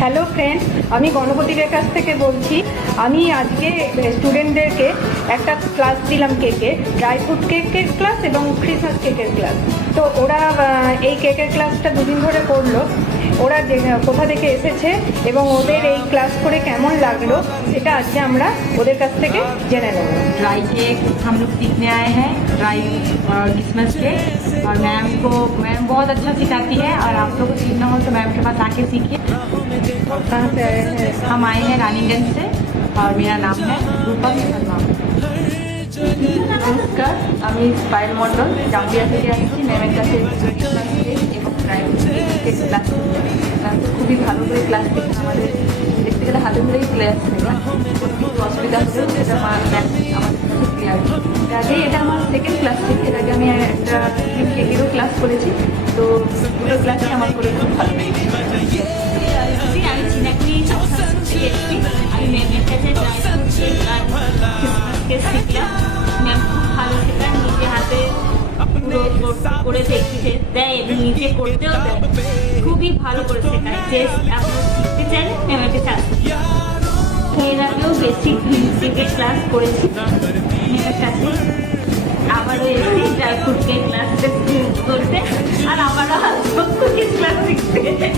Hello friends, আমি গণপতিদের কাছ থেকে বলছি। আমি আজকে স্টুডেন্টদেরকে একটা ক্লাস দিলাম, কেকে, ড্রাই ফ্রুট কেকের ক্লাস এবং ক্রিসমাস কেকের ক্লাস। তো ওরা এই কেকের ক্লাসটা দুদিন ধরে করলো। ওরা কোথা থেকে এসেছে এবং ওদের এই ক্লাস করে কেমন লাগলো সেটা আজকে আমরা ওদের কাছ থেকে জেনে নেব। ड्राई केक हम लोग सीखने आए हैं, ड्राई क्रिसमस केक। और मैम बहुत अच्छा सिखाती है और आप लोग को सीखना हो तो मैम के पास आके सीखिए। कहाँ से आए हैं? हम आए हैं रानीगंज से और मेरा नाम है रूपम शर्मा। नमस्कार, আমি স্পাইল মন্ডল জাম্বিয়া থেকে আসছি। ম্যামের কাছে ক্রিসমাস কেক এবং ড্রাই কেক ক্লাস খুবই ভালো করে ক্লাস দিচ্ছে। আমাদের দেখতে গেলে হাতে ধরেই ক্লাস শেখা, কিছু অসুবিধা হলেও সেটা ম্যাম আমাদের কাছে ক্লিয়ার। এর আগে এটা আমার সেকেন্ড ক্লাস থেকে, এর আগে আমি একটা কেকেরও ক্লাস করেছি। তো দুটো ক্লাসই আমার করে খুব ভালো লেগেছে। আমি চিনাকি থেকে এসেছি। আমি ম্যামের কাছে ড্রাই ফ্রুট কেক আর ক্রিসমাস কেক শিখলাম। ম্যাম খুব ভালো শেখায়, নিজে হাতে পুরো করে দেখিয়ে দেয় এবং নিজে করতেও দেয়। খুবই ভালো করে শেখায়। যে আপনারা শিখতে চান ম্যামের কাছে আসুন। এর আগেও বেসিক কেকের ক্লাস করেছি ম্যামের কাছে। আবারও এসেছি ড্রাই ফ্রুট কেক ক্লাস করতে, আর আবারও আসবো কুকিজ ক্লাস শিখতে।